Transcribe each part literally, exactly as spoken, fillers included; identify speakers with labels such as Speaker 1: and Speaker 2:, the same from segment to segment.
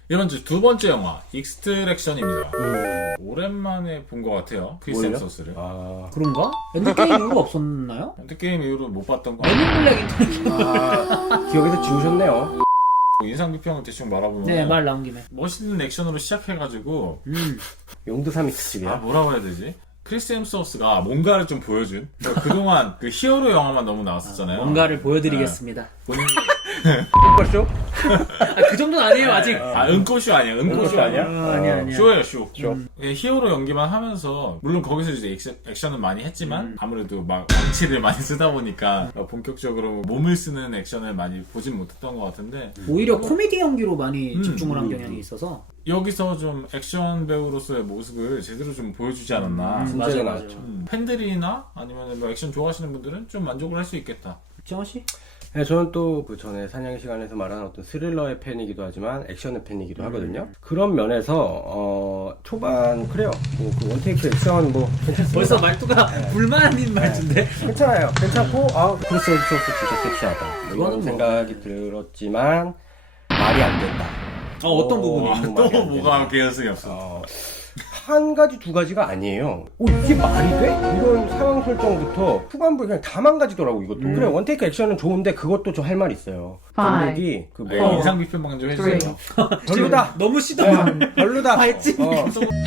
Speaker 1: 이번 주 두 번째 영화 익스트랙션입니다.
Speaker 2: 음.
Speaker 1: 오랜만에 본 것 같아요. 크리스
Speaker 2: 뭘요?
Speaker 1: 햄소스를.
Speaker 2: 아,
Speaker 3: 그런가? 엔드게임 이후로 없었나요?
Speaker 1: 엔드게임 이후로 못 봤던 거.
Speaker 3: 맨인블랙 인터넷.
Speaker 2: 아 기억에서 지우셨네요.
Speaker 1: 인상 비평을 대충 말아보면
Speaker 3: 네, 말 나온 김에.
Speaker 1: 멋있는 액션으로 시작해가지고
Speaker 3: 음.
Speaker 2: 용두삼이
Speaker 1: 아
Speaker 2: 특집이야.
Speaker 1: 뭐라고 해야 되지? 크리스 햄소스가 뭔가를 좀 보여준. 그러니까 그동안 그 히어로 영화만 너무 나왔었잖아요.
Speaker 3: 뭔가를 보여드리겠습니다.
Speaker 1: 본인...
Speaker 2: 벌써?
Speaker 3: 아, 그 정도는 아니에요, 아직.
Speaker 1: 아 은꼬쇼 아니야? 은꼬쇼
Speaker 2: 은꼬쇼
Speaker 1: 아니야?
Speaker 2: 아니야?
Speaker 3: 어, 아니야, 아니야.
Speaker 1: 쇼예요 쇼.
Speaker 2: 쇼.
Speaker 1: 음. 히어로 연기만 하면서 물론 거기서 이제 액션, 액션은 많이 했지만
Speaker 3: 음.
Speaker 1: 아무래도 막 망치를 많이 쓰다 보니까 본격적으로 몸을 쓰는 액션을 많이 보진 못했던 것 같은데
Speaker 3: 오히려 코미디 연기로 많이
Speaker 1: 음,
Speaker 3: 집중을 한
Speaker 1: 음,
Speaker 3: 경향이
Speaker 1: 음.
Speaker 3: 있어서.
Speaker 1: 여기서 좀 액션 배우로서의 모습을 제대로 좀 보여주지 않았나.
Speaker 3: 음,
Speaker 2: 진짜
Speaker 3: 맞아요,
Speaker 2: 나왔죠.
Speaker 3: 맞아요.
Speaker 1: 음, 팬들이나 아니면 뭐 액션 좋아하시는 분들은 좀 만족을 할 수 있겠다.
Speaker 3: 정원 씨?
Speaker 2: 네, 저는 또 그 전에 사냥의 시간에서 말한 어떤 스릴러의 팬이기도 하지만 액션의 팬이기도 하거든요. 그런 면에서 어 초반 그래요. 뭐 그 원테이크 액션 뭐 괜찮습니다.
Speaker 3: 벌써 말투가 불만인 말투인데?
Speaker 2: 괜찮아요. 괜찮고 아 크리스 햄소스 진짜 섹시하다. 뭐
Speaker 3: 그거는
Speaker 2: 이런
Speaker 3: 뭐.
Speaker 2: 생각이 들었지만 말이 안 된다.
Speaker 3: 어, 어떤
Speaker 2: 어,
Speaker 3: 부분이?
Speaker 1: 와,
Speaker 2: 너무
Speaker 1: 또
Speaker 2: 말이 안
Speaker 1: 뭐가
Speaker 2: 된다.
Speaker 1: 개연성이 없어.
Speaker 2: 어, 한 가지 두 가지가 아니에요. 어, 이게 말이 돼? 이런 상황 설정부터 후반부에 그냥 다 망가지더라고 이것도.
Speaker 3: 음.
Speaker 2: 그래 원테이크 액션은 좋은데 그것도 좀 할 말 있어요. 감독이 그
Speaker 1: 네,
Speaker 2: 뭐
Speaker 1: 인상 비평만 좀 해주세요.
Speaker 2: 별로다.
Speaker 3: 너무 시도가.
Speaker 2: 네, 별로다.
Speaker 3: 발진.
Speaker 2: 어.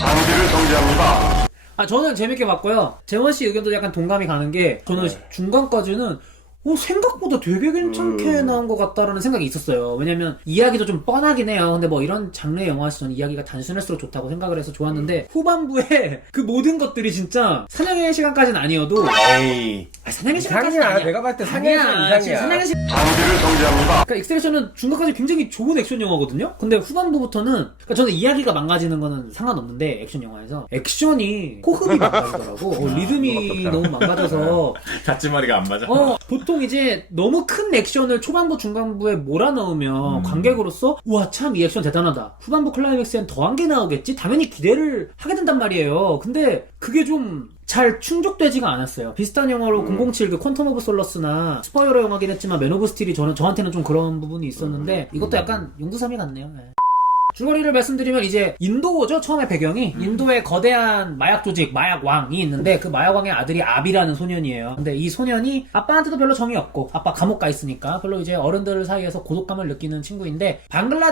Speaker 3: 아, 저는 재밌게 봤고요. 재원 씨 의견도 약간 동감이 가는 게, 저는
Speaker 2: 네.
Speaker 3: 중간까지는, 어, 생각보다 되게 괜찮게
Speaker 2: 음.
Speaker 3: 나온 것 같다라는 생각이 있었어요. 왜냐면, 이야기도 좀 뻔하긴 해요. 근데 뭐 이런 장르의 영화에서 저는 이야기가 단순할수록 좋다고 생각을 해서 좋았는데, 후반부에 그 모든 것들이 진짜, 사냥의 시간까지는 아니어도,
Speaker 2: 에이.
Speaker 3: 아, 사냥의 시간까지는
Speaker 2: 이상이야.
Speaker 3: 아니야.
Speaker 2: 내가 봤을 때 사냥의 시간
Speaker 3: 아니야.
Speaker 2: 이상이야.
Speaker 3: 지금 사냥의 시간. 장비를 정지합니다. 그러니까 익스트랙션은 중간까지 굉장히 좋은 액션 영화거든요? 근데 후반부부터는, 그러니까 저는 이야기가 망가지는 거는 상관없는데, 액션 영화에서. 액션이 호흡이 망가지더라고. 어, 리듬이 너무 망가져서,
Speaker 1: 갓지마리가 안 맞아.
Speaker 3: 어, 보통 이제 너무 큰 액션을 초반부, 중간부에 몰아넣으면
Speaker 1: 음.
Speaker 3: 관객으로서, 우와, 참 이 액션 대단하다. 후반부 클라이맥스엔 더한 게 나오겠지? 당연히 기대를 하게 된단 말이에요. 근데 그게 좀 잘 충족되지가 않았어요. 비슷한 영화로
Speaker 2: 음.
Speaker 3: 공공칠 그 퀀텀 오브 솔러스나 슈퍼히어로 영화긴 했지만 맨 오브 스틸이 저는, 저한테는 좀 그런 부분이 있었는데 이것도 약간 용두삼이 같네요. 네. 줄거리를 말씀드리면 이제 인도죠, 처음에 배경이. 인도에 거대한 마약 조직, 마약 왕이 있는데 그 마약 왕의 아들이 아비라는 소년이에요. 근데 이 소년이 아빠한테도 별로 정이 없고 아빠 감옥 가 있으니까 별로 이제 어른들 사이에서 고독감을 느끼는 친구인데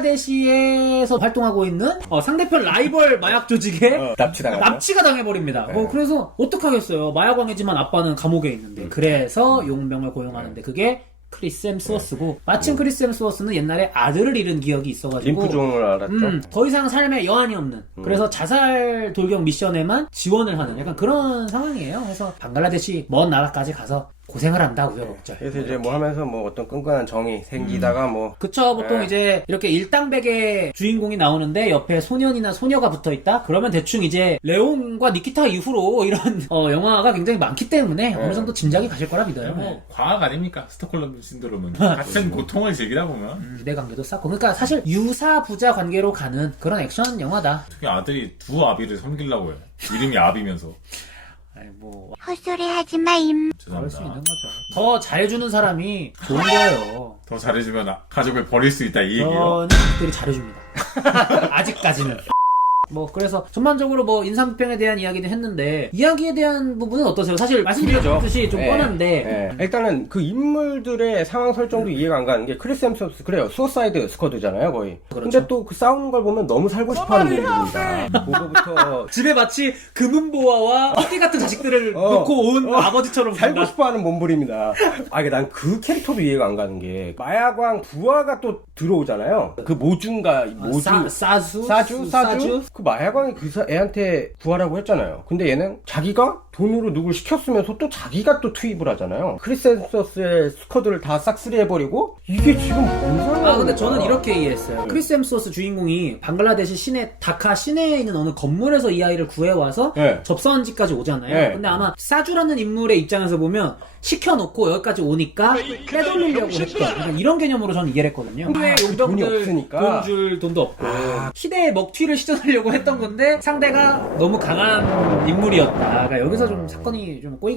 Speaker 3: 방글라데시에서 활동하고 있는 어, 상대편 라이벌 마약 조직에
Speaker 2: 어, 납치당하죠.
Speaker 3: 납치가 당해버립니다.
Speaker 2: 네.
Speaker 3: 어, 그래서 어떡하겠어요. 마약 왕이지만 아빠는 감옥에 있는데.
Speaker 2: 음.
Speaker 3: 그래서 용병을 고용하는데 그게 크리스 햄스워스고 마침 크리스 햄스워스는 옛날에 아들을 잃은 기억이 있어가지고
Speaker 2: 림프종을 알았죠.
Speaker 3: 음, 더 이상 삶에 여한이 없는
Speaker 2: 음.
Speaker 3: 그래서 자살 돌격 미션에만 지원을 하는 약간 그런 상황이에요. 그래서 방글라데시 먼 나라까지 가서 고생을 한다 우여곡절.
Speaker 2: 그래서 이제 뭐 하면서 뭐 어떤 끈끈한 정이 생기다가 뭐
Speaker 3: 그쵸. 보통
Speaker 2: 네.
Speaker 3: 이제 이렇게 일당백의 주인공이 나오는데 옆에 소년이나 소녀가 붙어있다? 그러면 대충 이제 레옹과 니키타 이후로 이런 어, 영화가 굉장히 많기 때문에 어느 정도 짐작이 가실 거라 믿어요.
Speaker 1: 뭐 과학 아닙니까? 스톡홀름 신드롬은 같은 고통을 즐기다 보면
Speaker 3: 음, 기대관계도 쌓고. 그러니까 사실 유사 부자 관계로 가는 그런 액션 영화다.
Speaker 1: 특히 아들이 두 아비를 섬기려고 해요. 이름이 아비면서.
Speaker 3: 아이, 뭐
Speaker 4: 헛소리 하지 마, 임.
Speaker 3: 그럴 수 있는
Speaker 1: 죄송합니다.
Speaker 3: 거죠. 더 잘해주는 사람이 좋은 거예요.
Speaker 1: 더 잘해주면 아- 가족을 버릴 수 있다 이 얘기예요.
Speaker 3: 저는 그들이 잘해줍니다. 아직까지는. 뭐 그래서 전반적으로 뭐 인상비평에 대한 이야기도 했는데 이야기에 대한 부분은 어떠세요? 사실 말씀드렸듯이 좀
Speaker 2: 네.
Speaker 3: 뻔한데
Speaker 2: 네. 일단은 그 인물들의 상황 설정도 이해가 안 가는 게 크리스 햄스워스 그래요. 수어사이드 스쿼드잖아요 거의.
Speaker 3: 그렇죠.
Speaker 2: 근데 또 그 싸우는 걸 보면 너무 살고 싶어하는 분들입니다. 그거부터
Speaker 3: 집에 마치 금은보화와 토끼 같은 자식들을
Speaker 2: 어.
Speaker 3: 놓고 온
Speaker 2: 어.
Speaker 3: 아버지처럼
Speaker 2: 살고
Speaker 3: 본다.
Speaker 2: 싶어하는 몸부림이다. 아, 이게 난 그 캐릭터도 이해가 안 가는 게 마약왕 부하가 또 들어오잖아요. 그 모주인가 모주
Speaker 3: 사, 사수?
Speaker 2: 사주?
Speaker 3: 수-
Speaker 2: 사주? 그 마약왕이 그 사- 애한테 구하라고 했잖아요. 근데 얘는 자기가 돈으로 누굴 시켰으면서 또 자기가 또 투입을 하잖아요. 크리스 햄스워스의 스쿼드를 다 싹쓸이해버리고 이게 지금 뭔 상황이야?
Speaker 3: 아 근데 저는 이렇게 이해했어요. 크리스 햄스워스 주인공이 방글라데시 시내 다카 시내에 있는 어느 건물에서 이 아이를 구해와서
Speaker 2: 네.
Speaker 3: 접선지까지 오잖아요.
Speaker 2: 네.
Speaker 3: 근데 아마 사주라는 인물의 입장에서 보면 시켜놓고 여기까지 오니까 빼돌리려고 했던 약간 이런 개념으로 저는 이해를 했거든요. 근데
Speaker 2: 돈이
Speaker 3: 용병들
Speaker 2: 없으니까.
Speaker 3: 돈 줄 돈도 없고 시대의 먹튀를 시전하려고 했던 건데 상대가 너무 강한 인물이었다. 그러니까 여기서 좀 사건이 좀 꼬이게 되는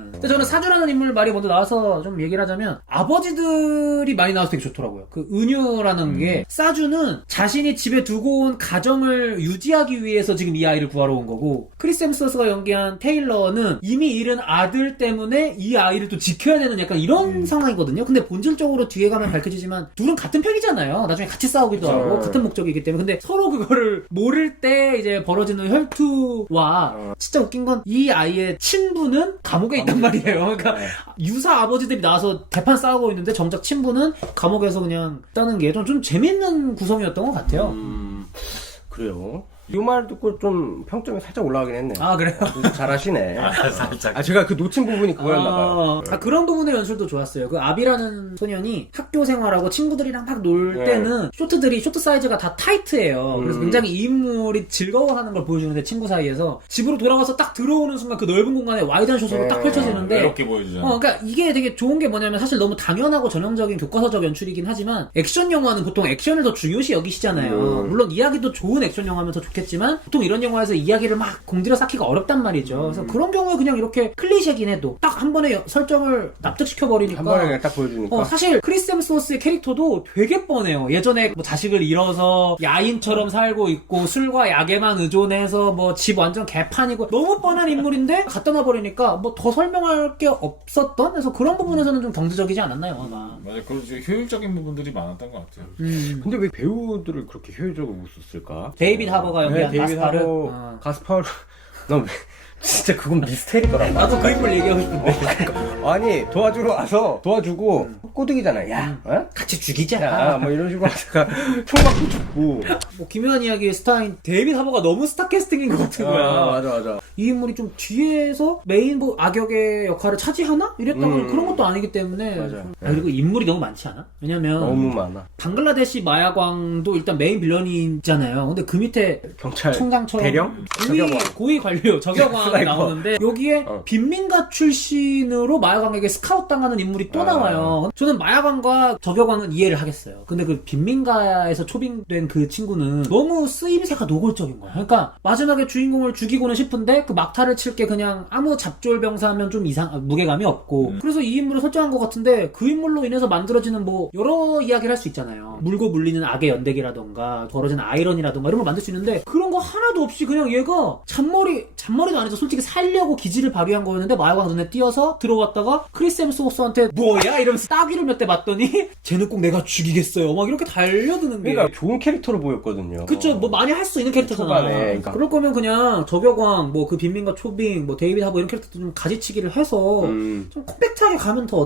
Speaker 3: 근데 저는 사주라는 인물 말이 먼저 나와서 좀 얘기를 하자면 아버지들이 많이 나와서 되게 좋더라고요. 그 은유라는
Speaker 1: 음.
Speaker 3: 게 사주는 자신이 집에 두고 온 가정을 유지하기 위해서 지금 이 아이를 구하러 온 거고 크리스 햄스워스가 연기한 테일러는 이미 잃은 아들 때문에 이 아이를 또 지켜야 되는 약간 이런
Speaker 1: 음.
Speaker 3: 상황이거든요. 근데 본질적으로 뒤에 가면 밝혀지지만 둘은 같은 편이잖아요. 나중에 같이 싸우기도
Speaker 2: 그쵸.
Speaker 3: 하고 같은 목적이기 때문에 근데 서로 그거를 모를 때 이제 벌어지는 혈투와
Speaker 2: 어.
Speaker 3: 진짜 웃긴 건 이 아이의 친부는 감옥에 있단 말이에요. 그러니까
Speaker 2: 네.
Speaker 3: 유사 아버지들이 나와서 대판 싸우고 있는데 정작 친부는 감옥에서 그냥 있다는 게 좀 좀 재밌는 구성이었던 것 같아요.
Speaker 2: 음, 그래요. 이 말 듣고 좀 평점이 살짝 올라가긴 했네요.
Speaker 3: 아 그래요?
Speaker 2: 잘하시네.
Speaker 1: 아, 살짝.
Speaker 2: 아 제가 그 놓친 부분이 그거였나봐요.
Speaker 3: 아, 아, 그런 부분의 연출도 좋았어요. 그 아비라는 소년이 학교 생활하고 친구들이랑 막 놀
Speaker 2: 네.
Speaker 3: 때는 쇼트들이 쇼트 사이즈가 다 타이트해요. 그래서
Speaker 2: 음.
Speaker 3: 굉장히 이 인물이 즐거워하는 걸 보여주는데 친구 사이에서 집으로 돌아가서 딱 들어오는 순간 그 넓은 공간에 와이드한 숏으로
Speaker 2: 네.
Speaker 3: 딱 펼쳐지는데
Speaker 1: 외롭게 보여주잖아.
Speaker 3: 어, 그러니까 이게 되게 좋은 게 뭐냐면 사실 너무 당연하고 전형적인 교과서적 연출이긴 하지만 액션 영화는 보통 액션을 더 중요시 여기시잖아요.
Speaker 2: 음.
Speaker 3: 물론 이야기도 좋은 액션 영화면 더 좋겠지만 보통 이런 영화에서 이야기를 막 공들여 쌓기가 어렵단 말이죠. 그래서 그런 경우에 그냥 이렇게 클리셰긴 해도 딱 한 번에 여- 설정을 납득시켜 버리니까
Speaker 2: 한 번에 그냥 딱 보여주니까.
Speaker 3: 어, 사실 크리스 햄스워스의 캐릭터도 되게 뻔해요. 예전에 뭐 자식을 잃어서 야인처럼 살고 있고 술과 약에만 의존해서 뭐 집 완전 개판이고 너무 뻔한 인물인데 갖다 놔버리니까 뭐 더 설명할 게 없었던? 그래서 그런 부분에서는 좀 경제적이지 않았나 영화가.
Speaker 1: 맞아, 그리고 좀 효율적인 부분들이 많았던 것 같아요.
Speaker 3: 음.
Speaker 2: 근데 왜 배우들을 그렇게 효율적으로 못 썼을까?
Speaker 3: 데이빗 하버가 연기한
Speaker 2: 네, 데이빗
Speaker 3: 가스파르.
Speaker 2: 하버,
Speaker 3: 어.
Speaker 2: 가스파르. 나 왜, 진짜 그건 미스테리더라고.
Speaker 3: 나도 그 인물 얘기하고 싶은데
Speaker 2: 아니 도와주러 와서 도와주고 꼬드기잖아. 야, 어?
Speaker 3: 같이 죽이자.
Speaker 2: 야, 뭐 이런 식으로 하다가 총 맞고 죽고.
Speaker 3: 뭐 기묘한 이야기의 스타인 데이빗 하버가 너무 스타 캐스팅인 것 같은 거야.
Speaker 2: 아, 맞아, 맞아.
Speaker 3: 이 인물이 좀 뒤에서 메인 뭐 악역의 역할을 차지하나? 이랬다가
Speaker 2: 음.
Speaker 3: 그런 것도 아니기 때문에
Speaker 2: 맞아.
Speaker 3: 아, 그리고 인물이 너무 많지 않아? 왜냐면
Speaker 2: 너무 많아.
Speaker 3: 방글라데시 마야광도 일단 메인 빌런이잖아요. 근데 그 밑에
Speaker 2: 경찰
Speaker 3: 청장처럼
Speaker 2: 대령?
Speaker 3: 고위,
Speaker 2: 저격왕.
Speaker 3: 고위 관료 저격왕이
Speaker 2: 스나이퍼.
Speaker 3: 나오는데 여기에
Speaker 2: 어.
Speaker 3: 빈민가 출신으로 마야광에게 스카웃 당하는 인물이 또
Speaker 2: 아.
Speaker 3: 나와요. 저는 마야광과 저격왕은 이해를 하겠어요. 근데 그 빈민가에서 초빙된 그 친구는 너무 쓰임새가 노골적인 거야. 그러니까 마지막에 주인공을 죽이고는 싶은데 그 막타를 칠 게 그냥 아무 잡졸병사하면 좀 이상 아, 무게감이 없고
Speaker 1: 음.
Speaker 3: 그래서 이 인물을 설정한 것 같은데 그 인물로 인해서 만들어지는 뭐 여러 이야기를 할 수 있잖아요. 물고 물리는 악의 연대기라던가 벌어지는 아이러니라던가 이런 걸 만들 수 있는데 그런 거 하나도 없이 그냥 얘가 잔머리 잔머리도 아니죠. 솔직히 살려고 기지를 발휘한 거였는데 마야광 눈에 띄어서 들어왔다가 크리스 햄스워스한테 뭐야 이러면서 따귀를 몇 대 맞더니 쟤는 꼭 내가 죽이겠어요 막 이렇게 달려드는 게
Speaker 2: 그러니까 좋은 캐릭터로 보였거든요.
Speaker 3: 그쵸 뭐 많이 할 수 있는 캐릭터잖아.
Speaker 2: 초반에, 그러니까.
Speaker 3: 그럴 거면 그냥 저격왕 뭐 그 빈민가 초빙 뭐 데이빗 하버 이런 캐릭터 좀 가지치기를 해서
Speaker 2: 음.
Speaker 3: 좀 컴팩트하게 가면 더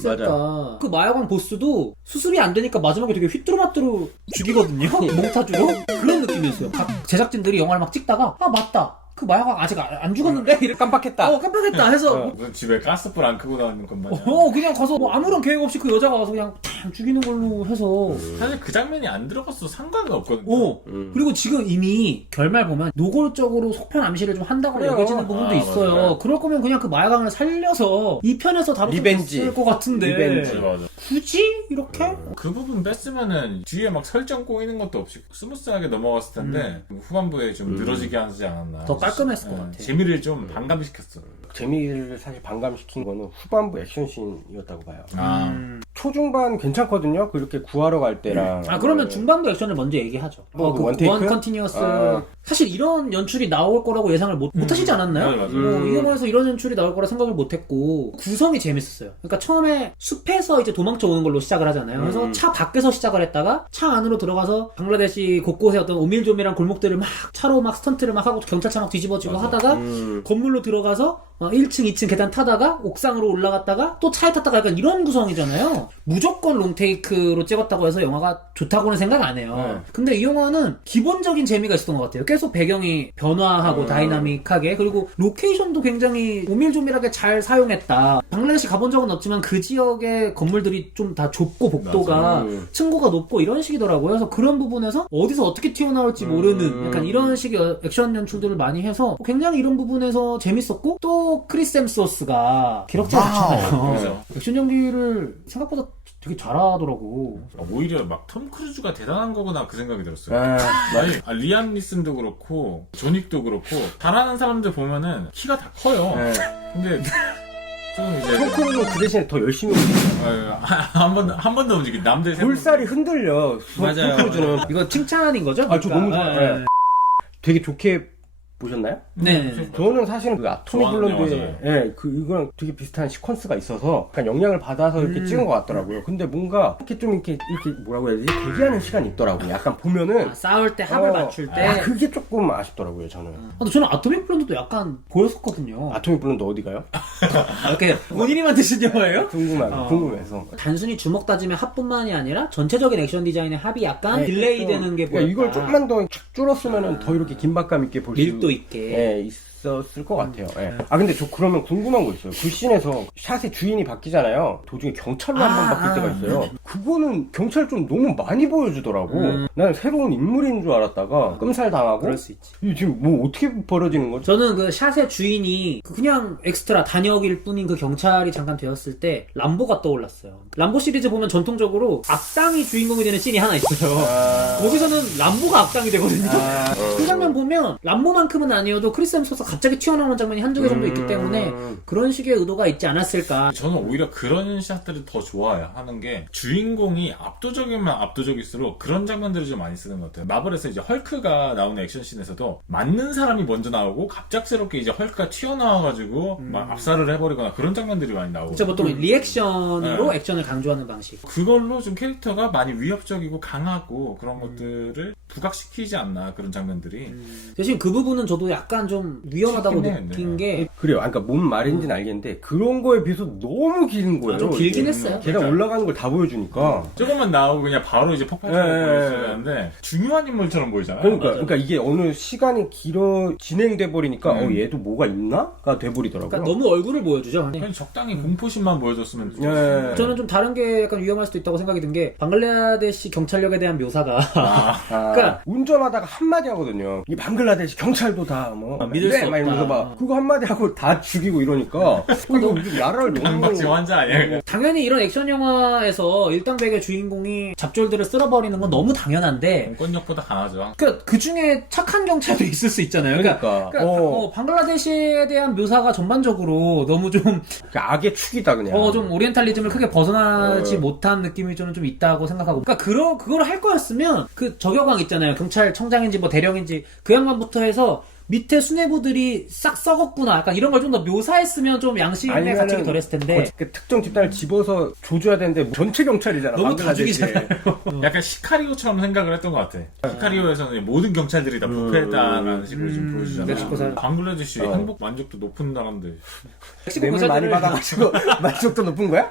Speaker 3: 어땠을까. 그 마야광 보스도 수습이 안 되니까 마지막에 되게 휘뚜루마뚜루 죽이거든요. 몽타주로 그런 느낌이었어요. 각 제작진들이 영화를 막 찍다가 아 맞다 그 마야광 아직 안, 안 죽었는데 이렇게
Speaker 2: 깜빡했다.
Speaker 3: 어 깜빡했다 해서
Speaker 2: 어.
Speaker 1: 무슨 집에 가스불 안 끄고 나오는 것 마냥.
Speaker 3: 어 그냥 가서 뭐 아무런 계획 없이 그 여자가 와서 그냥 탕 죽이는 걸로 해서
Speaker 1: 사실 그 장면이 안 들어갔어도 상관은 없거든요.
Speaker 3: 어
Speaker 2: 음.
Speaker 3: 그리고 지금 이미 결말 보면 노골적으로 속편 암시를 좀 한다고
Speaker 2: 그래요.
Speaker 3: 여겨지는 부분도
Speaker 1: 아,
Speaker 3: 있어요.
Speaker 1: 맞아요.
Speaker 3: 그럴 거면 그냥 그 마야광을 살려서 이 편에서 다룰 수
Speaker 2: 리벤지.
Speaker 3: 있을 것 같은데
Speaker 2: 리벤지.
Speaker 1: 맞아, 맞아.
Speaker 3: 굳이 이렇게?
Speaker 1: 그 부분 뺐으면은 뒤에 막 설정 꼬이는 것도 없이 스무스하게 넘어갔을 텐데 후반부에 좀 늘어지게 하지 않았나.
Speaker 3: 더 깔끔했을 것
Speaker 1: 네,
Speaker 3: 같아.
Speaker 1: 재미를 좀 반감시켰어.
Speaker 2: 재미를 사실 반감시킨 거는 후반부 액션씬이었다고 봐요.
Speaker 1: 아,
Speaker 3: 음.
Speaker 2: 초중반 괜찮거든요. 그렇게 구하러 갈 때랑.
Speaker 3: 아 그러면 중반부 액션을 먼저 얘기하죠.
Speaker 2: 뭐,
Speaker 3: 어,
Speaker 2: 그
Speaker 3: 그
Speaker 2: 원테이크?
Speaker 3: 원 컨티뉴어스
Speaker 2: 아.
Speaker 3: 사실 이런 연출이 나올 거라고 예상을 못, 못 하시지 않았나요?
Speaker 1: 맞아, 맞아.
Speaker 3: 뭐,
Speaker 2: 음.
Speaker 3: 이 영화에서 이런 연출이 나올 거라 생각을 못 했고 구성이 재밌었어요. 그러니까 처음에 숲에서 이제 도망쳐 오는 걸로 시작을 하잖아요. 그래서
Speaker 2: 음.
Speaker 3: 차 밖에서 시작을 했다가 차 안으로 들어가서 방글라데시 곳곳에 어떤 오밀조밀한 골목들을 막 차로 막 스턴트를 막 하고 경찰차 막 뒤집어지고
Speaker 1: 맞아.
Speaker 3: 하다가
Speaker 2: 음.
Speaker 3: 건물로 들어가서 어, 일 층, 이 층 계단 타다가 옥상으로 올라갔다가 또 차에 탔다가 약간 이런 구성이잖아요. 무조건 롱테이크로 찍었다고 해서 영화가 좋다고는 생각 안 해요.
Speaker 2: 네.
Speaker 3: 근데 이 영화는 기본적인 재미가 있었던 것 같아요. 계속 배경이 변화하고
Speaker 2: 음.
Speaker 3: 다이나믹하게 그리고 로케이션도 굉장히 오밀조밀하게 잘 사용했다. 방글라데시 가본 적은 없지만 그 지역의 건물들이 좀 다 좁고 복도가
Speaker 2: 맞아. 음.
Speaker 3: 층고가 높고 이런 식이더라고요. 그래서 그런 부분에서 어디서 어떻게 튀어나올지 모르는
Speaker 2: 음.
Speaker 3: 약간 이런 식의 액션 연출들을 많이 해서 굉장히 이런 부분에서 재밌었고 또 크리스 햄스워스가 기록자 좋잖아요.
Speaker 1: 그죠.
Speaker 3: 액션 연기를 생각보다 되게 잘하더라고.
Speaker 1: 아, 오히려 막 톰 크루즈가 대단한 거구나 그 생각이 들었어요.
Speaker 2: 아,
Speaker 1: 아니, 아, 리암 니슨도 그렇고 조닉도 그렇고 잘하는 사람들 보면은 키가 다 커요.
Speaker 2: 네.
Speaker 1: 근데 좀 이제
Speaker 2: 톰 크루즈는 그 대신에 더 열심히 움직여요.
Speaker 1: 한번한 번 더 움직이 남들 세
Speaker 2: 볼살이 흔들려. 톰 크루즈는.
Speaker 3: 이거 칭찬인 거죠?
Speaker 2: 아, 저 너무
Speaker 3: 그러니까.
Speaker 2: 좋아요.
Speaker 3: 네.
Speaker 2: 되게 좋게 보셨나요?
Speaker 3: 네.
Speaker 2: 저는 사실은 그 아토믹
Speaker 1: 좋아하는
Speaker 2: 블론드의
Speaker 1: 영화잖아요.
Speaker 2: 예, 그 이거랑 되게 비슷한 시퀀스가 있어서 약간 영향을 받아서 이렇게
Speaker 3: 음.
Speaker 2: 찍은 것 같더라고요. 근데 뭔가 이렇게 좀 이렇게 이렇게 뭐라고 해야 되지? 대기하는 시간이 있더라고요. 약간 보면은
Speaker 3: 아, 싸울 때 합을
Speaker 2: 어,
Speaker 3: 맞출 때.
Speaker 2: 아, 그게 조금 아쉽더라고요. 저는.
Speaker 3: 아, 근데 저는 아토믹 블론드도 약간 보였었거든요.
Speaker 2: 아토믹 블론드 어디 가요?
Speaker 3: 아, 이렇게 본인이 만드신 영화예요?
Speaker 2: 궁금한
Speaker 3: 어.
Speaker 2: 궁금해서.
Speaker 3: 단순히 주먹 다짐의 합뿐만이 아니라 전체적인 액션 디자인의 합이 약간 딜레이 되는 게 보였다.
Speaker 2: 그러니까 이걸 조금만 더 쭉 줄었으면은 더 이렇게 긴박감 있게 볼 수
Speaker 3: 밀도 있게.
Speaker 2: 예, 있었을 것 같아요. 예. 아 근데 저 그러면 궁금한 거 있어요. 그 씬에서 샷의 주인이 바뀌잖아요. 도중에 경찰로 한 번
Speaker 3: 아,
Speaker 2: 바뀔
Speaker 3: 아,
Speaker 2: 때가 있어요. 그거는 경찰 좀 너무 많이 보여주더라고.
Speaker 3: 음.
Speaker 2: 나는 새로운 인물인 줄 알았다가 끔살 당하고.
Speaker 3: 그럴 수 있지.
Speaker 2: 이 지금 뭐 어떻게 벌어지는 거지?
Speaker 3: 저는 그 샷의 주인이 그 그냥 엑스트라 단역일 뿐인 그 경찰이 잠깐 되었을 때 람보가 떠올랐어요. 람보 시리즈 보면 전통적으로 악당이 주인공이 되는 씬이 하나 있어요.
Speaker 2: 아.
Speaker 3: 거기서는 람보가 악당이 되거든요.
Speaker 2: 아,
Speaker 3: 그 장면 보면 람보만큼은 아니어도 크리스 햄스워스가 갑자기 튀어나오는 장면이 한두 개 정도 있기
Speaker 2: 음.
Speaker 3: 때문에 그런 식의 의도가 있지 않았을까.
Speaker 1: 저는 오히려 그런 샷들을 더 좋아해요. 하는 게 주인공이 압도적이면 압도적일수록 그런 장면들을 좀 많이 쓰는 것 같아요. 마블에서 이제 헐크가 나오는 액션씬에서도 맞는 사람이 먼저 나오고 갑작스럽게 이제 헐크가 튀어나와가지고 막 압살을 해버리거나 그런 장면들이 많이 나오고.
Speaker 3: 진짜 보통 리액션으로
Speaker 1: 네.
Speaker 3: 액션을 강조하는 방식.
Speaker 1: 그걸로 좀 캐릭터가 많이 위협적이고 강하고
Speaker 3: 음.
Speaker 1: 그런 것들을 부각시키지 않나 그런 장면들이.
Speaker 3: 대신 그 부분은 저도 약간 좀 위험하다고
Speaker 1: 쉽긴 해,
Speaker 3: 느낀
Speaker 1: 네.
Speaker 3: 게
Speaker 2: 그래요. 그러니까 뭔 말인지는 알겠는데 그런 거에 비해서 너무 긴 거예요.
Speaker 3: 아, 좀 길긴
Speaker 2: 이게.
Speaker 3: 했어요.
Speaker 2: 계단 올라가는 걸 다 보여주니까.
Speaker 1: 조금만 나오고 그냥 바로 이제 폭발처럼
Speaker 2: 네.
Speaker 1: 보였어야 하는데 중요한 인물처럼 보이잖아요.
Speaker 2: 그러니까,
Speaker 3: 맞아요.
Speaker 2: 그러니까 이게 어느 시간이 길어 진행돼 버리니까
Speaker 1: 음.
Speaker 2: 어 얘도 뭐가 있나가 돼 버리더라고요.
Speaker 3: 그러니까 너무 얼굴을 보여주죠.
Speaker 1: 그냥 적당히 공포심만 보여줬으면
Speaker 2: 예.
Speaker 1: 좋겠어요.
Speaker 3: 저는 좀 다른 게 약간 위험할 수도 있다고 생각이 든 게 방글라데시 경찰력에 대한 묘사가
Speaker 1: 아,
Speaker 2: 아,
Speaker 3: 그러니까-
Speaker 2: 운전하다가 한마디 하거든요. 이 방글라데시 경찰도 다뭐
Speaker 3: 아, 믿을 수
Speaker 2: 막 이러면서
Speaker 3: 없다.
Speaker 2: 막 그거 한마디 하고 다 죽이고 이러니까 어, 이거 무슨 나라를 너무
Speaker 1: 강박증 환자 아니야?
Speaker 3: 당연히 이런 액션 영화에서 일당백의 주인공이 잡졸들을 쓸어버리는 건 너무 당연한데
Speaker 1: 공권력보다 강하죠.
Speaker 3: 그러니까 그 중에 착한 경찰도 있을 수 있잖아요. 그러니까,
Speaker 2: 그러니까,
Speaker 3: 그러니까
Speaker 2: 어.
Speaker 3: 어, 방글라데시에 대한 묘사가 전반적으로 너무 좀
Speaker 2: 그 악의 축이다 그냥.
Speaker 3: 어, 좀 오리엔탈리즘을 크게 벗어나지
Speaker 2: 어.
Speaker 3: 못한 느낌이 저는 좀 있다고 생각하고. 그러니까 그러, 그걸 할 거였으면 그 저격왕 있잖아요. 경찰청장인지 뭐 대령인지 그 양반부터 해서 밑에 수뇌부들이 싹 썩었구나. 약간 이런 걸 좀 더 묘사했으면 좀 양심의
Speaker 2: 아니면은
Speaker 3: 가책이 덜했을 텐데.
Speaker 2: 그, 그 특정 집단을 집어서 조져야 되는데 전체 경찰이잖아.
Speaker 3: 너무 다
Speaker 2: 방글라데시에.
Speaker 3: 죽이잖아요.
Speaker 1: 약간 시카리오처럼 생각을 했던 것 같아. 시카리오에서는 모든 경찰들이 다 부패다라는 식으로 좀 보여주잖아요.
Speaker 3: 멕시코 사람.
Speaker 1: 방글라데시
Speaker 2: 어.
Speaker 1: 행복 만족도 높은 나라인데.
Speaker 3: 멕시코
Speaker 2: 뇌물 많이
Speaker 3: 고사들을-
Speaker 2: 받아가지고 만족도 높은 거야?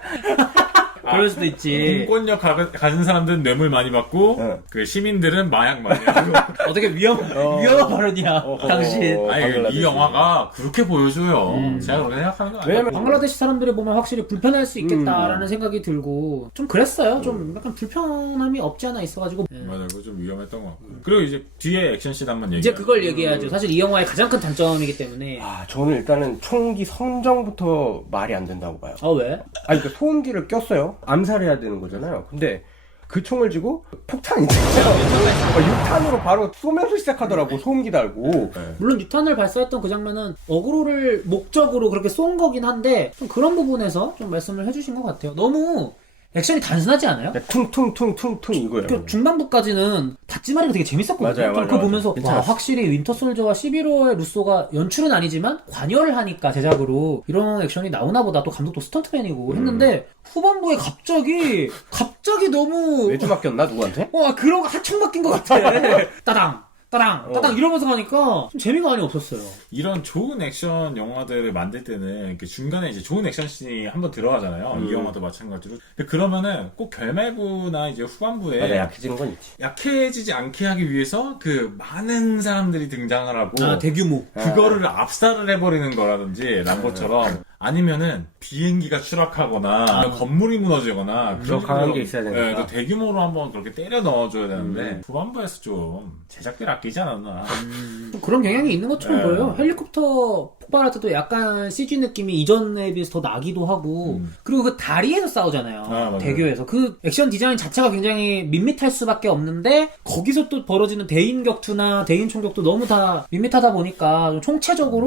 Speaker 3: 그럴 수도 있지.
Speaker 1: 공권력 가, 가진 사람들은 뇌물 많이 받고
Speaker 2: 어.
Speaker 1: 그 시민들은 마약 많이 하고.
Speaker 3: 어떻게 위험,
Speaker 2: 어.
Speaker 3: 위험한 발언이야.
Speaker 2: 어허.
Speaker 3: 당신.
Speaker 2: 어,
Speaker 1: 아니
Speaker 2: 방글라데시.
Speaker 1: 이 영화가 그렇게 보여줘요.
Speaker 3: 음.
Speaker 1: 제가 그렇게 생각하는 거 아니에요.
Speaker 2: 왜냐면
Speaker 3: 방글라데시 사람들이 보면 확실히 불편할 수 있겠다라는
Speaker 2: 음.
Speaker 3: 생각이 들고 좀 그랬어요. 좀 약간 불편함이 없지 않아 있어가지고. 예.
Speaker 1: 맞아요. 그거 좀 위험했던 것 같고. 그리고 이제 뒤에 액션씬 한번 얘기.
Speaker 3: 이제 그걸 얘기해야죠. 사실 이 영화의 가장 큰 단점이기 때문에.
Speaker 2: 아, 저는 일단은 총기 성정부터 말이 안 된다고 봐요.
Speaker 3: 아 왜?
Speaker 2: 아니, 그러니까 소음기를 꼈어요. 암살해야 되는 거잖아요. 근데 그 총을 쥐고 폭탄 있잖아요. 어, 육탄으로 바로 쏘면서 시작하더라고. 소음기 달고.
Speaker 3: 물론 유탄을 발사했던 그 장면은 어그로를 목적으로 그렇게 쏜 거긴 한데 좀 그런 부분에서 좀 말씀을 해주신 것 같아요. 너무 액션이 단순하지 않아요?
Speaker 2: 퉁퉁퉁퉁퉁 이거예요.
Speaker 3: 그 중반부까지는 닫지마리가 되게 재밌었거든요.
Speaker 2: 맞아요,
Speaker 3: 좀
Speaker 2: 맞아요,
Speaker 3: 그거 보면서
Speaker 2: 맞아요.
Speaker 3: 와
Speaker 2: 괜찮았어.
Speaker 3: 확실히 윈터솔저와 십일호의 루소가 연출은 아니지만 관여를 하니까 제작으로 이런 액션이 나오나 보다. 또 감독도 스턴트맨이고 했는데 후반부에 갑자기 갑자기 너무
Speaker 2: 외주 맡겼나 누구한테?
Speaker 3: 와 그런 거 하청 바뀐 것 같아. 따당 따당 따당
Speaker 2: 어.
Speaker 3: 이러면서 가니까 좀 재미가 많이 없었어요.
Speaker 1: 이런 좋은 액션 영화들을 만들 때는 이렇게 중간에 이제 좋은 액션씬이 한번 들어가잖아요.
Speaker 2: 음.
Speaker 1: 이 영화도 마찬가지로. 근데 그러면은 꼭 결말부나 이제 후반부에
Speaker 2: 맞아, 약해지는 건 있지.
Speaker 1: 약해지지 않게 하기 위해서 그 많은 사람들이 등장을 하고
Speaker 3: 아 대규모.
Speaker 1: 그거를 압살을 해버리는 거라든지 람보처럼 아니면은 비행기가 추락하거나 건물이 무너지거나
Speaker 2: 더 강한
Speaker 1: 식으로,
Speaker 2: 게 있어야 되니까.
Speaker 1: 네, 또 대규모로 한번 그렇게 때려 넣어줘야 되는데
Speaker 2: 음.
Speaker 1: 후반부에서 좀 제작비를 아끼지 않았나.
Speaker 3: 좀 그런 경향이 있는 것처럼
Speaker 1: 네.
Speaker 3: 보여요. 헬리콥터 폭발할 때도 약간 씨지 느낌이 이전에 비해서 더 나기도 하고
Speaker 1: 음.
Speaker 3: 그리고 그 다리에서 싸우잖아요.
Speaker 1: 아, 맞아요.
Speaker 3: 대교에서. 그 액션 디자인 자체가 굉장히 밋밋할 수밖에 없는데 거기서 또 벌어지는 대인 격투나 대인 총격도 너무 다 밋밋하다 보니까 좀 총체적으로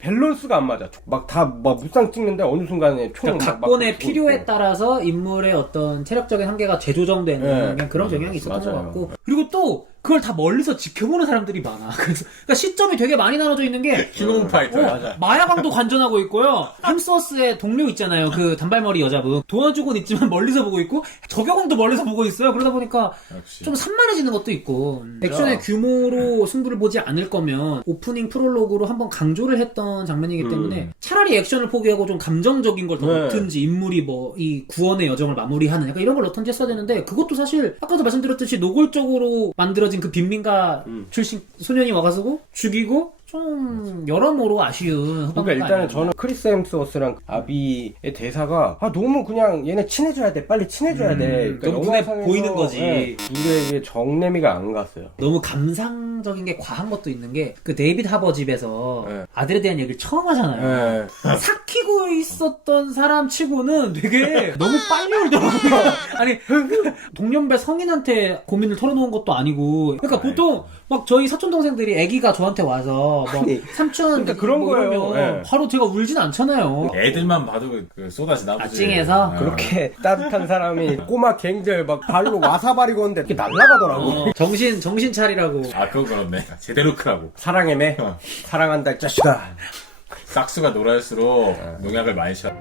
Speaker 2: 밸런스가 안 맞아. 막 다 막 무쌍 찍는데 어느 순간에 총
Speaker 3: 그러니까
Speaker 2: 막
Speaker 3: 각본의
Speaker 2: 막
Speaker 3: 필요에
Speaker 2: 있고.
Speaker 3: 따라서 인물의 어떤 체력적인 한계가 재조정되는
Speaker 2: 네.
Speaker 3: 그냥 그런
Speaker 2: 음,
Speaker 3: 경향이 있었던
Speaker 2: 맞아요.
Speaker 3: 것 같고 그리고 또 그걸 다 멀리서 지켜보는 사람들이 많아. 그래서 그러니까 시점이 되게 많이 나눠져 있는 게
Speaker 1: 킹오브 파이터.
Speaker 3: 어,
Speaker 2: 맞아.
Speaker 3: 마야광도 관전하고 있고요. 햄스워스의 동료 있잖아요. 그 단발머리 여자분. 도와주고는 있지만 멀리서 보고 있고 저격왕도 멀리서 보고 있어요. 그러다 보니까
Speaker 1: 역시.
Speaker 3: 좀 산만해지는 것도 있고 액션의 규모로 승부를 보지 않을 거면 오프닝 프롤로그로 한번 강조를 했던 장면이기 때문에
Speaker 2: 음.
Speaker 3: 차라리 액션을 포기하고 좀 감정적인 걸 더
Speaker 2: 네.
Speaker 3: 넣든지 인물이 뭐 이 구원의 여정을 마무리하는 약간 이런 걸 넣든지 했어야 되는데 그것도 사실 아까도 말씀드렸듯이 노골적으로 만들어진 그 빈민가
Speaker 2: 음.
Speaker 3: 출신 소년이 와가지고 죽이고 좀 여러모로 아쉬운 후반부가
Speaker 2: 그러니까 일단은
Speaker 3: 아니었나.
Speaker 2: 저는 크리스 햄스워스랑 아비의 대사가 아 너무 그냥 얘네 친해져야 돼 빨리 친해져야 돼 그러니까
Speaker 3: 너무 눈에
Speaker 2: 영화상에서,
Speaker 3: 보이는 거지.
Speaker 2: 네, 둘의 정내미가 안 갔어요.
Speaker 3: 너무 감상적인 게 과한 것도 있는 게 그 데이빗 하버 집에서
Speaker 2: 네.
Speaker 3: 아들에 대한 얘기를 처음 하잖아요.
Speaker 2: 네.
Speaker 3: 삭히고 있었던 사람 치고는 되게 너무 빨리 울더라고요. 아니 동년배 성인한테 고민을 털어놓은 것도 아니고 그러니까 보통 막 저희 사촌 동생들이 아기가 저한테 와서 뭐
Speaker 2: 아니,
Speaker 3: 삼촌
Speaker 2: 그러니까 그런
Speaker 3: 뭐
Speaker 2: 거예요.
Speaker 3: 이러면
Speaker 2: 네.
Speaker 3: 바로 제가 울진 않잖아요.
Speaker 1: 애들만 봐도 그 쏟아지 나보지.
Speaker 3: 아, 찡해서?
Speaker 2: 그렇게 따뜻한 사람이 꼬마 갱들 막 발로 와사바리 거는데 이렇게 날아가더라고.
Speaker 3: 어, 정신 정신 차리라고.
Speaker 1: 아 그거 그렇네. 제대로 크라고.
Speaker 2: 사랑해매
Speaker 1: 어.
Speaker 2: 사랑한다 이 자식아.
Speaker 1: 싹수가 노랄수록 농약을 많이 쳐.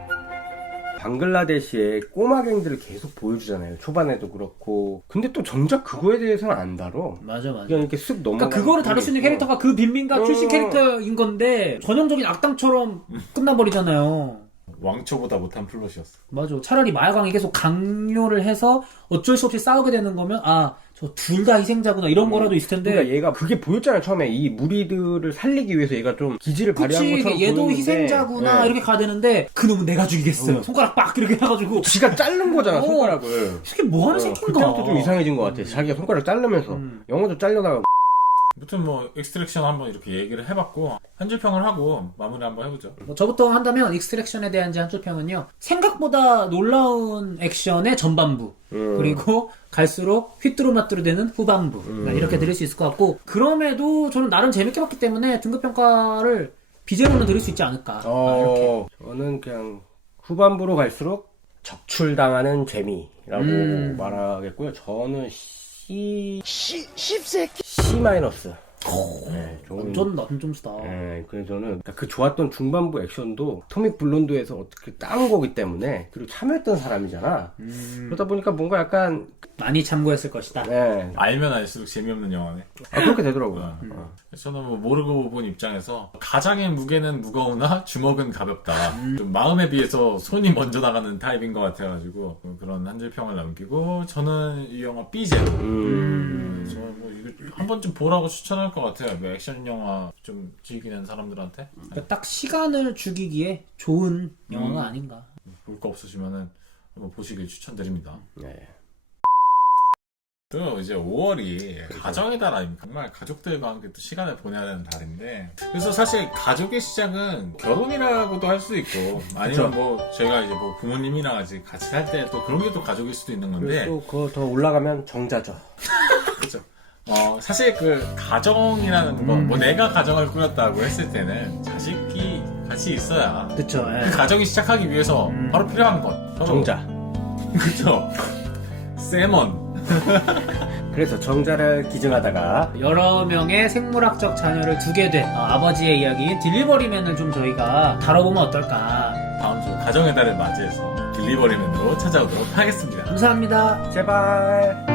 Speaker 2: 방글라데시의 꼬마갱들을 계속 보여주잖아요. 초반에도 그렇고. 근데 또 정작 그거에 대해서는 안 다뤄.
Speaker 3: 맞아 맞아.
Speaker 2: 그냥 이렇게 쓱 넘어가.
Speaker 3: 그러니까 그거를 다룰 수 있는 캐릭터가 그 빈민가 출신
Speaker 2: 어.
Speaker 3: 캐릭터인 건데 전형적인 악당처럼 끝나버리잖아요.
Speaker 1: 왕초보다 못한 플롯이었어.
Speaker 3: 맞아. 차라리 마야광이 계속 강요를 해서 어쩔 수 없이 싸우게 되는 거면 아, 저 둘 다 희생자구나 이런 거라도 있을 텐데.
Speaker 2: 그러니까 얘가 그게 보였잖아요. 처음에 이 무리들을 살리기 위해서 얘가 좀 기지를 발휘한
Speaker 3: 그치,
Speaker 2: 것처럼
Speaker 3: 얘도
Speaker 2: 보였는데,
Speaker 3: 희생자구나
Speaker 2: 예.
Speaker 3: 이렇게 가야 되는데 그놈은 내가 죽이겠어요. 손가락 빡 이렇게 해가지고
Speaker 2: 지가 자른 거잖아
Speaker 3: 어.
Speaker 2: 손가락을.
Speaker 3: 이게 뭐 하는
Speaker 2: 어,
Speaker 3: 새끼인가.
Speaker 2: 그때부터 좀 이상해진 것 같아. 자기가 손가락 자르면서
Speaker 3: 음.
Speaker 2: 영어도 잘려나가고.
Speaker 1: 아무튼 뭐 익스트랙션 한번 이렇게 얘기를 해봤고 한 줄 평을 하고 마무리 한번 해보죠.
Speaker 3: 뭐 저부터 한다면 익스트랙션에 대한 제 한줄 평은요. 생각보다 놀라운 액션의 전반부
Speaker 2: 음.
Speaker 3: 그리고 갈수록 휘뚜루마뚜루 되는 후반부
Speaker 2: 음.
Speaker 3: 이렇게 드릴 수 있을 것 같고 그럼에도 저는 나름 재밌게 봤기 때문에 등급평가를 비제로는 드릴 수 있지 않을까. 이렇게.
Speaker 2: 어, 저는 그냥 후반부로 갈수록 적출당하는 재미라고
Speaker 3: 음.
Speaker 2: 말하겠고요. 저는 C C 십새끼 C 마이너스. 네, 좀
Speaker 3: 완전 낮은 점수다.
Speaker 2: 네, 그래서 저는 그러니까 그 좋았던 중반부 액션도 토믹 블론드에서 어떻게 따온 거기 때문에 그리고 참여했던 사람이잖아.
Speaker 3: 음,
Speaker 2: 그러다 보니까 뭔가 약간
Speaker 3: 많이 참고했을 것이다.
Speaker 2: 네,
Speaker 1: 알면 알수록 재미없는 영화네.
Speaker 2: 아, 그렇게 되더라고요.
Speaker 1: 음.
Speaker 2: 어.
Speaker 1: 저는 뭐 모르고 본 입장에서 가장의 무게는 무거우나 주먹은 가볍다. 좀 마음에 비해서 손이 먼저 나가는 타입인 것 같아가지고 그런 한 줄 평을 남기고 저는 이 영화 B제로.
Speaker 2: 음.
Speaker 1: 저 뭐 이거 한 번쯤 보라고 추천할 것 같아요. 뭐 액션 영화 좀 즐기는 사람들한테
Speaker 3: 그러니까 딱 시간을 죽이기에 좋은 영화가
Speaker 1: 음.
Speaker 3: 아닌가.
Speaker 1: 볼 거 없으시면은 한번 보시길 추천드립니다.
Speaker 2: 네.
Speaker 1: 또 이제 오월이 가정의 달 아닙니까? 정말 가족들과 함께 또 시간을 보내야 되는 달인데 그래서 사실 가족의 시작은 결혼이라고도 할 수도 있고 아니면
Speaker 2: 그쵸.
Speaker 1: 뭐 저희가 이제 뭐 부모님이랑 아직 같이 살 때 또 그런 게 또 가족일 수도 있는 건데
Speaker 2: 그리고 또 그거 더 올라가면 정자죠.
Speaker 1: 그렇죠. 어 사실 그 가정이라는 거 뭐 내가 가정을 꾸렸다고 했을 때는 자식이 같이 있어야
Speaker 3: 그쵸. 예.
Speaker 1: 그 가정이 시작하기 위해서
Speaker 3: 음.
Speaker 1: 바로 필요한 것 바로
Speaker 2: 정자.
Speaker 1: 그렇죠. 세먼
Speaker 2: 그래서 정자를 기증하다가
Speaker 3: 여러 명의 생물학적 자녀를 두게 된 어, 아버지의 이야기인 딜리버리맨을 좀 저희가 다뤄보면 어떨까.
Speaker 1: 다음 주 가정의 달을 맞이해서 딜리버리맨으로 찾아오도록 하겠습니다.
Speaker 3: 감사합니다.
Speaker 2: 제발.